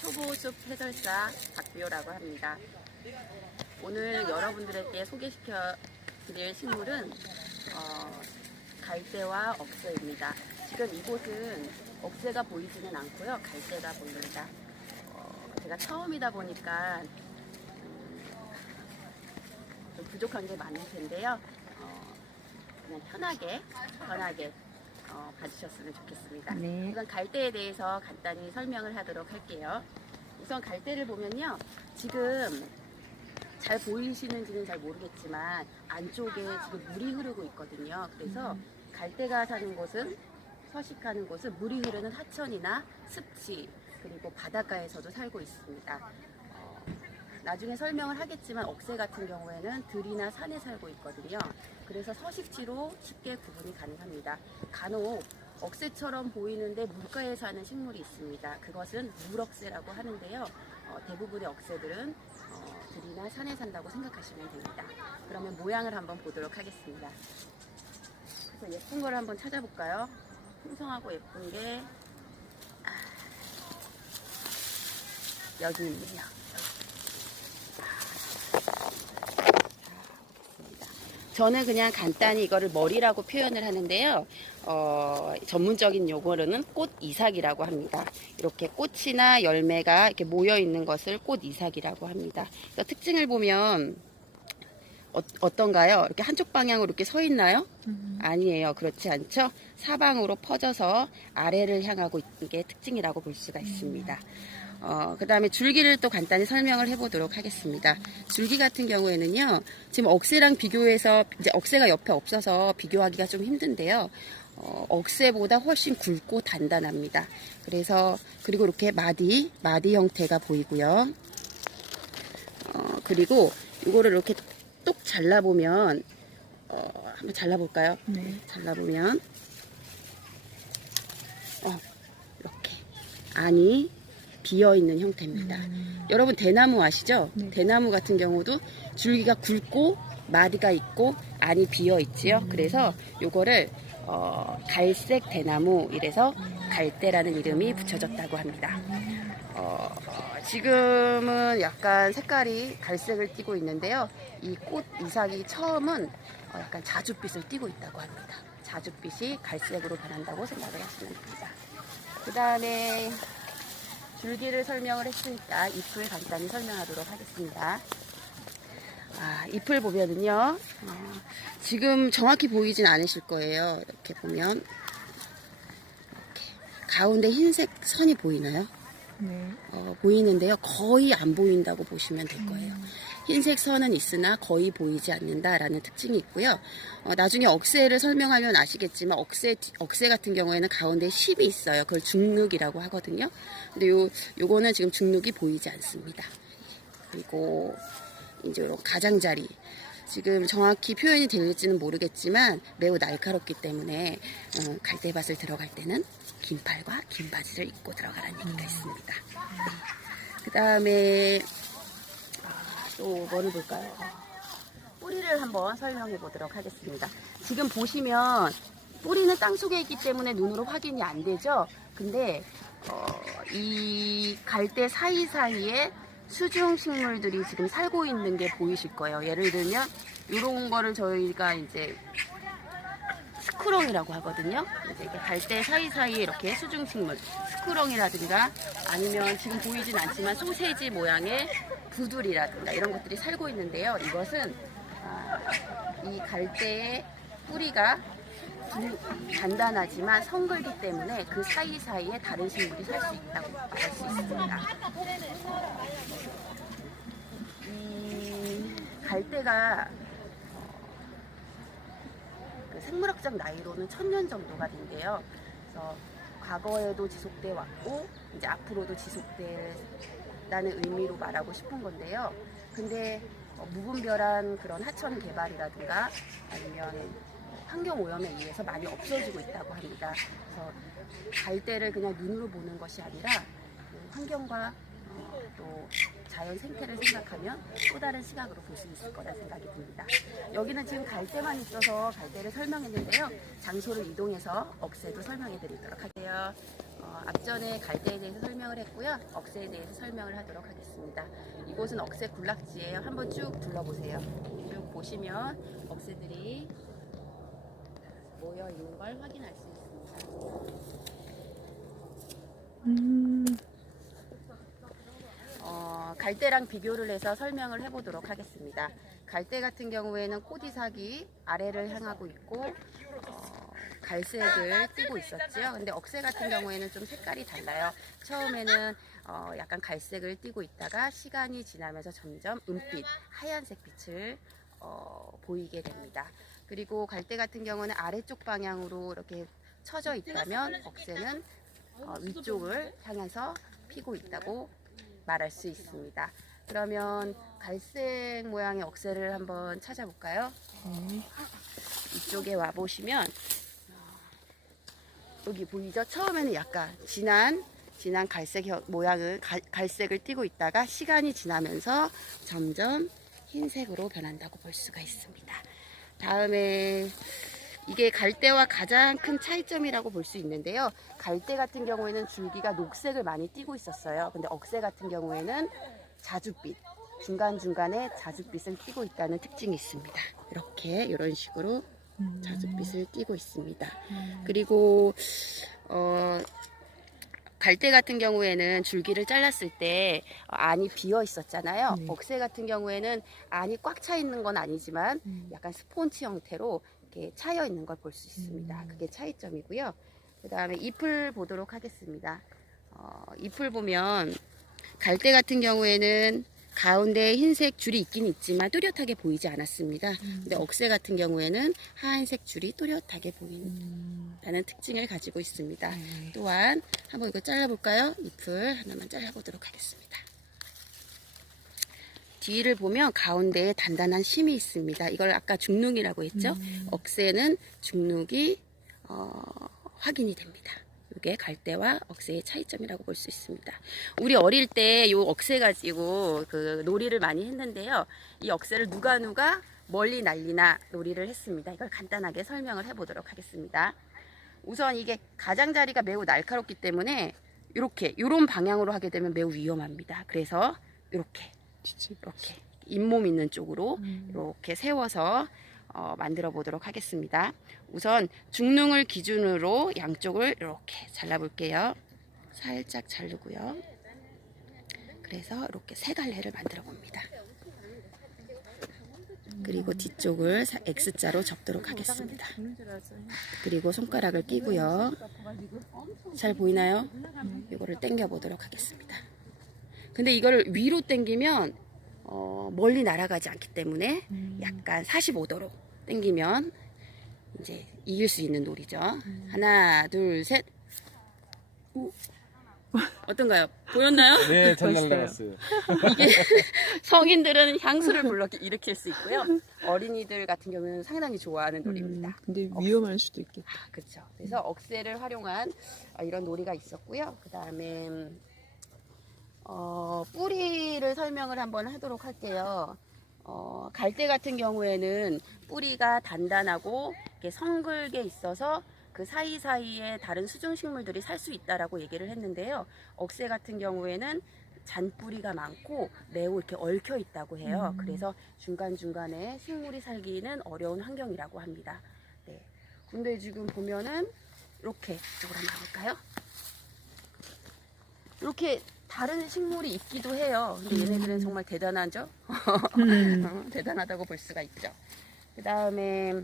초보숲 해설사 박비호라고 합니다. 오늘 여러분들에게 소개시켜 드릴 식물은 갈대와 억새입니다. 지금 이곳은 억새가 보이지는 않고요, 갈대가 보입니다. 제가 처음이다 보니까 좀 부족한 게 많을 텐데요. 그냥 편하게 봐주셨으면 좋겠습니다. 네. 우선 갈대에 대해서 간단히 설명을 하도록 할게요. 우선 갈대를 보면요, 지금 잘 보이시는지는 잘 모르겠지만 안쪽에 지금 물이 흐르고 있거든요. 그래서 갈대가 사는 곳은, 서식하는 곳은 물이 흐르는 하천이나 습지, 그리고 바닷가에서도 살고 있습니다. 나중에 설명을 하겠지만 억새 같은 경우에는 들이나 산에 살고 있거든요. 그래서 서식지로 쉽게 구분이 가능합니다. 간혹 억새처럼 보이는데 물가에 사는 식물이 있습니다. 그것은 물억새라고 하는데요. 대부분의 억새들은 들이나 산에 산다고 생각하시면 됩니다. 그러면 모양을 한번 보도록 하겠습니다. 그래서 예쁜 걸 한번 찾아볼까요? 풍성하고 예쁜 게 여기 있네요. 저는 그냥 간단히 이거를 머리라고 표현을 하는데요. 전문적인 용어로는 꽃 이삭이라고 합니다. 이렇게 꽃이나 열매가 이렇게 모여 있는 것을 꽃 이삭이라고 합니다. 그래서 특징을 보면 어떤가요? 이렇게 한쪽 방향으로 이렇게 서 있나요? 아니에요. 그렇지 않죠? 사방으로 퍼져서 아래를 향하고 있는 게 특징이라고 볼 수가 있습니다. 그 다음에 줄기를 또 간단히 설명을 해보도록 하겠습니다. 줄기 같은 경우에는요, 지금 억새랑 비교해서, 이제 억새가 옆에 없어서 비교하기가 좀 힘든데요. 억새보다 훨씬 굵고 단단합니다. 그래서, 그리고 이렇게 마디 형태가 보이고요. 그리고 이거를 이렇게 똑 잘라보면, 한번 잘라볼까요? 네. 잘라보면, 이렇게 안이 비어있는 형태입니다. 여러분 대나무 아시죠? 네. 대나무 같은 경우도 줄기가 굵고 마디가 있고 안이 비어있지요. 그래서 요거를 갈색 대나무, 이래서 갈대라는 이름이 붙여졌다고 합니다. 지금은 약간 색깔이 갈색을 띠고 있는데요. 이 꽃 이삭이 처음은 약간 자줏빛을 띠고 있다고 합니다. 자줏빛이 갈색으로 변한다고 생각을 하시면 됩니다. 그 다음에 줄기를 설명을 했으니까 잎을 간단히 설명하도록 하겠습니다. 잎을 보면은요, 지금 정확히 보이진 않으실 거예요. 이렇게 보면 이렇게 가운데 흰색 선이 보이나요? 네. 보이는데요, 거의 안 보인다고 보시면 될 거예요. 흰색 선은 있으나 거의 보이지 않는다라는 특징이 있고요. 나중에 억새를 설명하면 아시겠지만 억새 같은 경우에는 가운데 잎이 있어요. 그걸 중눅이라고 하거든요. 근데 요거는 지금 중눅이 보이지 않습니다. 그리고 이제 이런 가장자리, 지금 정확히 표현이 될지는 모르겠지만 매우 날카롭기 때문에 갈대밭을 들어갈 때는 긴 팔과 긴 바지를 입고 들어가라는 얘기가 있습니다. 그 다음에 또 뭐를 볼까요? 뿌리를 한번 설명해 보도록 하겠습니다. 지금 보시면 뿌리는 땅속에 있기 때문에 눈으로 확인이 안 되죠. 근데 이 갈대 사이사이에 수중 식물들이 지금 살고 있는 게 보이실 거예요. 예를 들면 이런 거를 저희가 이제 스크렁이라고 하거든요. 이제 갈대 사이사이에 이렇게 수중 식물, 스크렁이라든가 아니면 지금 보이진 않지만 소세지 모양의 부들이라든가 이런 것들이 살고 있는데요. 이것은 이 갈대의 뿌리가 단단하지만 성글기 때문에 그 사이사이에 다른 식물이 살 수 있다고 말할 수 있습니다. 이 갈대가 그 생물학적 나이로는 1000년 정도가 된대요. 그래서 과거에도 지속돼 왔고 이제 앞으로도 지속된다는 의미로 말하고 싶은 건데요. 근데 무분별한 그런 하천 개발이라든가 아니면 환경 오염에 의해서 많이 없어지고 있다고 합니다. 그래서 갈대를 그냥 눈으로 보는 것이 아니라 환경과 또 자연 생태를 생각하면 또 다른 시각으로 볼 수 있을 거라 생각이 듭니다. 여기는 지금 갈대만 있어서 갈대를 설명했는데요. 장소를 이동해서 억새도 설명해 드리도록 할게요. 앞전에 갈대에 대해서 설명을 했고요. 억새에 대해서 설명을 하도록 하겠습니다. 이곳은 억새 군락지예요. 한번 쭉 둘러보세요. 쭉 보시면 억새들이 모여 있는 걸 확인할 수 있습니다. 갈대랑 비교를 해서 설명을 해보도록 하겠습니다. 갈대 같은 경우에는 코디삭이 아래를 향하고 있고 갈색을 띠고 있었죠. 근데 억새 같은 경우에는 좀 색깔이 달라요. 처음에는 약간 갈색을 띠고 있다가 시간이 지나면서 점점 은빛, 하얀색 빛을 보이게 됩니다. 그리고 갈대 같은 경우는 아래쪽 방향으로 이렇게 처져 있다면 억새는 위쪽을 향해서 피고 있다고 말할 수 있습니다. 그러면 갈색 모양의 억새를 한번 찾아볼까요? 이쪽에 와 보시면 여기 보이죠? 처음에는 약간 진한 갈색 모양을 갈색을 띠고 있다가 시간이 지나면서 점점 흰색으로 변한다고 볼 수가 있습니다. 다음에 이게 갈대와 가장 큰 차이점이라고 볼 수 있는데요. 갈대 같은 경우에는 줄기가 녹색을 많이 띠고 있었어요. 근데 억새 같은 경우에는 자줏빛, 중간중간에 자줏빛을 띠고 있다는 특징이 있습니다. 이렇게 이런 식으로 자줏빛을 띠고 있습니다. 그리고 갈대 같은 경우에는 줄기를 잘랐을 때 안이 비어 있었잖아요. 억새 같은 경우에는 안이 꽉 차 있는 건 아니지만 약간 스폰지 형태로 이렇게 차여 있는 걸 볼 수 있습니다. 그게 차이점이고요. 그 다음에 잎을 보도록 하겠습니다. 잎을 보면 갈대 같은 경우에는 가운데 흰색 줄이 있긴 있지만 뚜렷하게 보이지 않았습니다. 근데 억새 같은 경우에는 하얀색 줄이 뚜렷하게 보인다는 특징을 가지고 있습니다. 또한 한번 이거 잘라볼까요? 잎을 하나만 잘라보도록 하겠습니다. 뒤를 보면 가운데에 단단한 심이 있습니다. 이걸 아까 중눅이라고 했죠? 억새는 중눅이 확인이 됩니다. 이게 갈대와 억새의 차이점이라고 볼 수 있습니다. 우리 어릴 때 이 억새 가지고 그 놀이를 많이 했는데요. 이 억새를 누가 멀리 날리나 놀이를 했습니다. 이걸 간단하게 설명을 해보도록 하겠습니다. 우선 이게 가장자리가 매우 날카롭기 때문에 이런 방향으로 하게 되면 매우 위험합니다. 그래서 이렇게 잇몸 있는 쪽으로 이렇게 세워서 만들어 보도록 하겠습니다. 우선 중능을 기준으로 양쪽을 이렇게 잘라 볼게요. 살짝 자르고요. 그래서 이렇게 세 갈래를 만들어 봅니다. 그리고 뒤쪽을 X자로 접도록 하겠습니다. 그리고 손가락을 끼고요. 잘 보이나요? 이거를 당겨 보도록 하겠습니다. 근데 이걸 위로 당기면 멀리 날아가지 않기 때문에 약간 45도로 당기면 이제 이길 수 있는 놀이죠. 하나, 둘, 셋. 오. 어떤가요? 보였나요? 네, 잘 날라갔어요. 이게 성인들은 향수를 일으킬 수 있고요. 어린이들 같은 경우는 상당히 좋아하는 놀이입니다. 근데 위험할 수도 있겠다. 그렇죠. 그래서 억새를 활용한 이런 놀이가 있었고요. 그 다음에 뿌리를 설명을 한번 하도록 할게요. 갈대 같은 경우에는 뿌리가 단단하고 이렇게 성글게 있어서 그 사이사이에 다른 수중식물들이 살 수 있다라고 얘기를 했는데요. 억새 같은 경우에는 잔뿌리가 많고 매우 이렇게 얽혀 있다고 해요. 그래서 중간중간에 식물이 살기는 어려운 환경이라고 합니다. 네. 근데 지금 보면은 이렇게 이쪽으로 한번 가볼까요? 이렇게 다른 식물이 있기도 해요. 근데 얘네들은 정말 대단하죠? 대단하다고 볼 수가 있죠. 그 다음에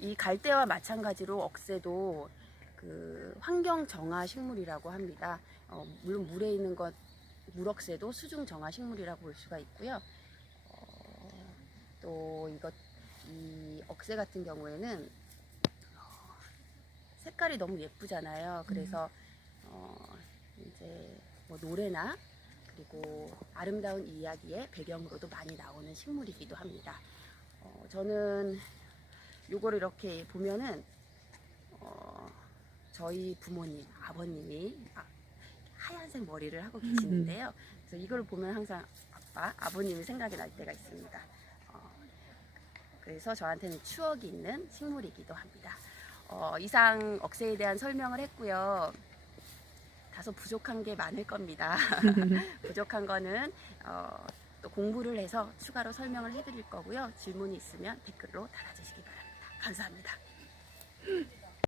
이 갈대와 마찬가지로 억새도 그 환경 정화 식물이라고 합니다. 물론 물에 있는 것 물억새도 수중 정화 식물이라고 볼 수가 있고요. 또 이 억새 같은 경우에는 색깔이 너무 예쁘잖아요. 그래서 이제 뭐 노래나 그리고 아름다운 이야기의 배경으로도 많이 나오는 식물이기도 합니다. 저는 요거를 이렇게 보면은 저희 부모님, 아버님이 하얀색 머리를 하고 계시는데요. 그래서 이걸 보면 항상 아버님이 생각이 날 때가 있습니다. 그래서 저한테는 추억이 있는 식물이기도 합니다. 이상 억새에 대한 설명을 했고요. 다소 부족한 게 많을 겁니다. 부족한 거는 또 공부를 해서 추가로 설명을 해드릴 거고요. 질문이 있으면 댓글로 달아주시기 바랍니다. 감사합니다.